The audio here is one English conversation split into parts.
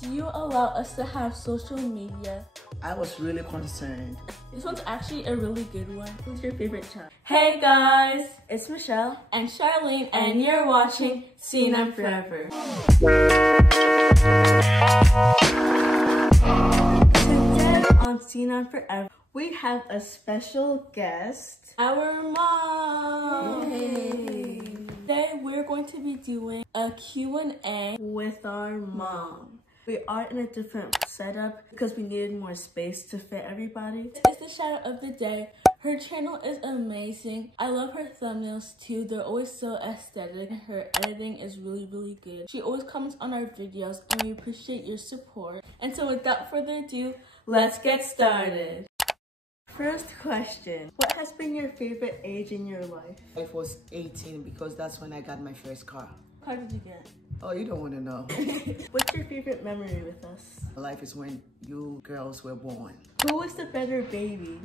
Do you allow us to have social media? I was really concerned. This one's actually a really good one. Who's your favorite child? Hey guys, it's Michelle And Charlene, and you're watching Sooooo Forever. Today on Sooooo Forever, we have a special guest, Our mom! Yay. Today we're going to be doing a Q&A with our mom. We are in a different setup because we needed more space to fit everybody. This is the shout out of the day. Her channel is amazing. I love her thumbnails too. They're always so aesthetic. Her editing is really, really good. She always comments on our videos and we appreciate your support. And so without further ado, let's get started. First question, what has been your favorite age in your life? I was 18 because that's when I got my first car. What car did you get? Oh, you don't want to know. What's your favorite memory with us? Life is when you girls were born. Who was the better baby?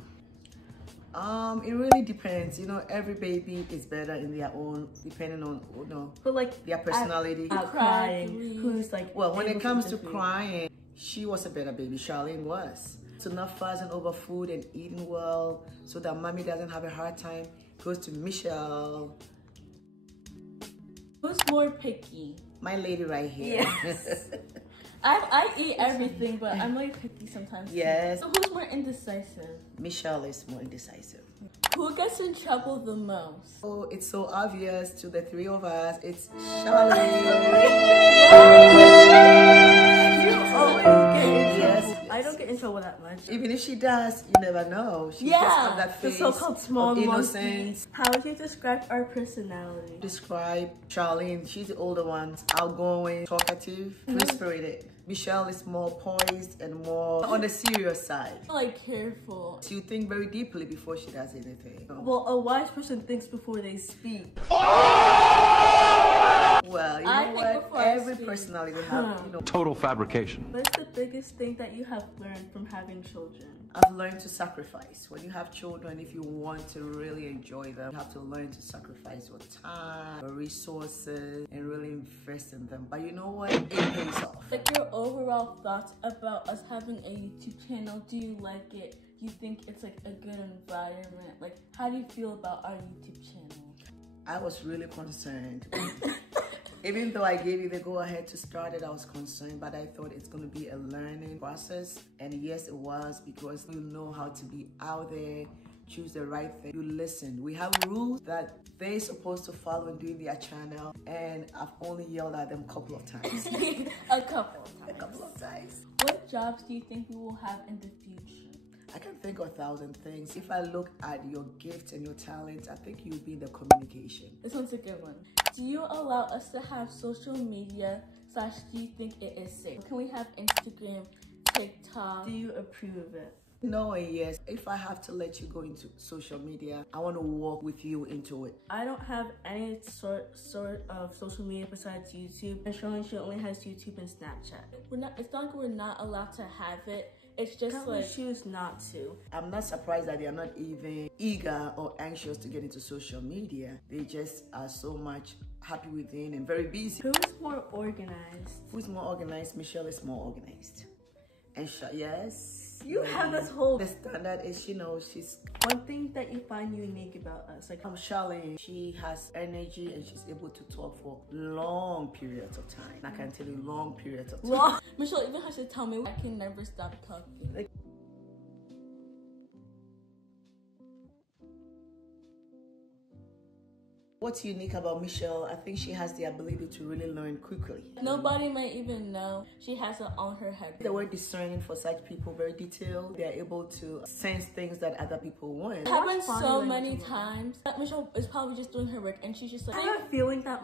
It really depends. You know, every baby is better in their own, depending on, you know, But like their personality. Crying, who's like, well, when it comes to crying, she was a better baby. Charlene was. So not fussing over food and eating well so that mommy doesn't have a hard time goes to Michelle. Who's more picky? My lady right here. Yes. I eat everything, but I'm like picky sometimes too. Yes. So who's more indecisive? Michelle is more indecisive. Who gets in trouble the most? Oh, it's so obvious to the three of us. It's Charlene. Yes. I don't get in trouble that much. Even if she does, you never know. She just have that The face so-called small of innocence. innocence. How would you describe our personality? Describe Charlene. She's the older one, outgoing, talkative, free-spirited. Michelle is more poised and more on the serious side. Like careful. She think very deeply before she does anything. Well, a wise person thinks before they speak. Well, you I know think what? before I Every speak. personality have, you know. Total fabrication. What's the biggest thing that you have learned from having children? I've learned to sacrifice. When you have children, if you want to really enjoy them, you have to learn to sacrifice your time, your resources, and really invest in them. But you know what? It pays off. Like your overall thoughts about us having a YouTube channel. Do you like it? Do you think it's like a good environment? Like, how do you feel about our YouTube channel? I was really concerned. Even though I gave you the go-ahead to start it, I was concerned, but I thought it's going to be a learning process. And yes, it was, because you know how to be out there, choose the right thing. You listen. We have rules that they're supposed to follow in doing their channel, and I've only yelled at them a couple of times. A couple of times. What jobs do you think we will have in the future? I can think of 1,000 things. If I look at your gifts and your talents, I think you'll be in the communication. This one's a good one. Do you allow us to have social media / do you think it is safe? Can we have Instagram, TikTok? Do you approve of it? No and yes. If I have to let you go into social media, I want to walk with you into it. I don't have any sort of social media besides YouTube. And Charlene, she only has YouTube and Snapchat. It's not like we're not allowed to have it. It's just Can't we like choose not to? I'm not surprised that they are not even eager or anxious to get into social media. They just are so much happy within and very busy. Who is more organized? Who's more organized? Michelle is more organized. And yes. You have this whole... The standard is, you know, she's... One thing that you find unique about us, like Charlene, she has energy and she's able to talk for long periods of time. I can tell you long periods of time. Michelle even has to tell me I can never stop talking. What's unique about Michelle, I think she has the ability to really learn quickly. Nobody might even know she has it on her head. They were discerning for such people, very detailed. They're able to sense things that other people won't. It happens so many times that Michelle is probably just doing her work and she's just like, I have a feeling that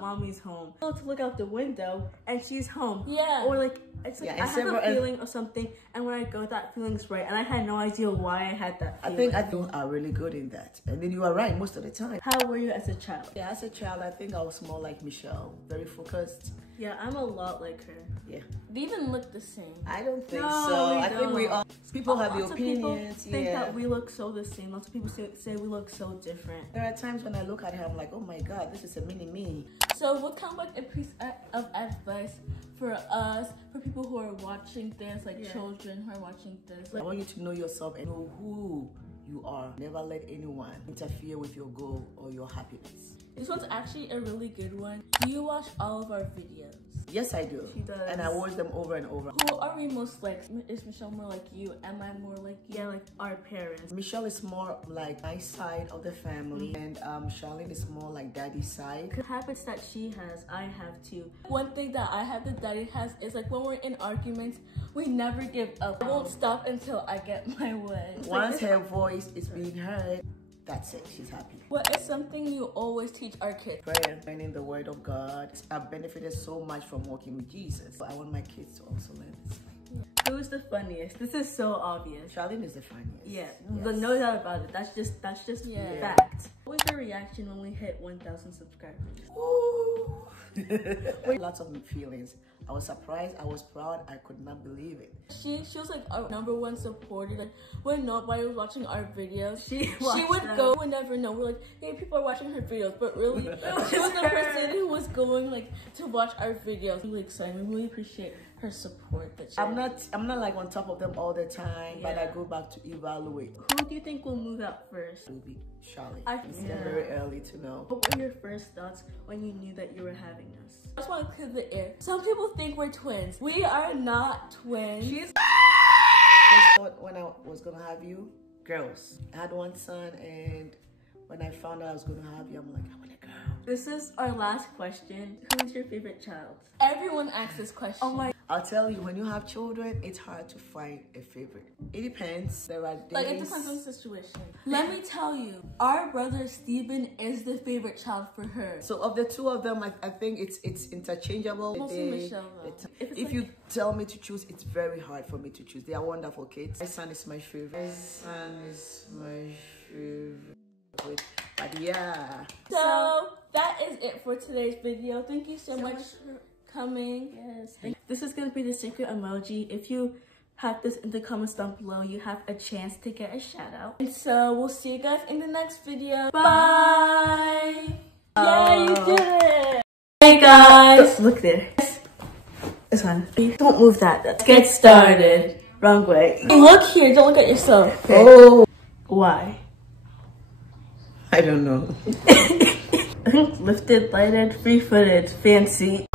mommy's home. I to look out the window and she's home. Yeah. Or like, it's like I have a feeling of something, and when I go, that feeling's right, and I had no idea why I had that feeling. I think you are really good in that. And then you are right most of the time. How were you as a child? Yeah, as a child, I think I was more like Michelle, very focused. Yeah, I'm a lot like her. Yeah. They even look the same. I don't think No, so. I don't. think we all, people have the Lots of opinions. people think that we look so the same. Lots of people say we look so different. There are times when I look at her, I'm like, oh my God, this is a mini me. So what kind of a piece of advice for us, for people who are watching this, like children who are watching this. I want you to know yourself and know who you are. Never let anyone interfere with your goal or your happiness. This one's actually a really good one. Do you watch all of our videos? Yes, I do. She does. And I watch them over and over. Who are we most like? Is Michelle more like you? Am I more like you? Yeah, like our parents. Michelle is more like my side of the family, and Charlene is more like daddy's side. The habits that she has, I have too. One thing that I have that daddy has is like when we're in arguments, we never give up. I won't stop until I get my way. Once her voice is being heard, that's it, she's happy. What is something you always teach our kids? Prayer, learning the word of God. I've benefited so much from walking with Jesus. I want my kids to also learn this. Who's the funniest? This is so obvious. Charlene is the funniest. Yeah, Yes. no doubt about it. That's just Yeah. fact. What was your reaction when we hit 1,000 subscribers? Ooh. Lots of feelings. I was surprised, I was proud, I could not believe it. She was like our #1 supporter. Like when nobody was watching our videos, She would go. We would never know. We're like, hey, people are watching her videos, but really, she was the person who was going like to watch our videos. Really excited. We really appreciate her support. That I'm not like on top of them all the time, but I Yeah. go back to evaluate. Who do you think will move out first? It will be Charlene. I- It's yeah. very early to know. What were your first thoughts when you knew that you were having us? I just want to clear the air. Some people think we're twins. We are not twins. First thought when I was gonna have you, girls. I had one son, and when I found out I was gonna have you, I'm like, I want a girl. This is our last question. Who's your favorite child? Everyone asks this question. Oh my. I'll tell you, when you have children, it's hard to find a favorite. It depends. There are days. Like, it depends on the situation. Let me tell you, our brother Steven is the favorite child for her. So of the two of them, I think it's interchangeable. Mostly Michelle, though. If you tell me to choose, it's very hard for me to choose. They are wonderful kids. My son is my favorite. My son is my favorite. But yeah. So that is it for today's video. Thank you so much for coming. Yes. This is going to be the secret emoji. If you have this in the comments down below, you have a chance to get a shout out. And so we'll see you guys in the next video. Bye. Yeah, you did it. Hey guys. Look there. This one. Don't move that. Let's get started. Wrong way. Look here. Don't look at yourself. Okay. Oh. Why? I don't know. Lifted, lighted, free-footed, fancy.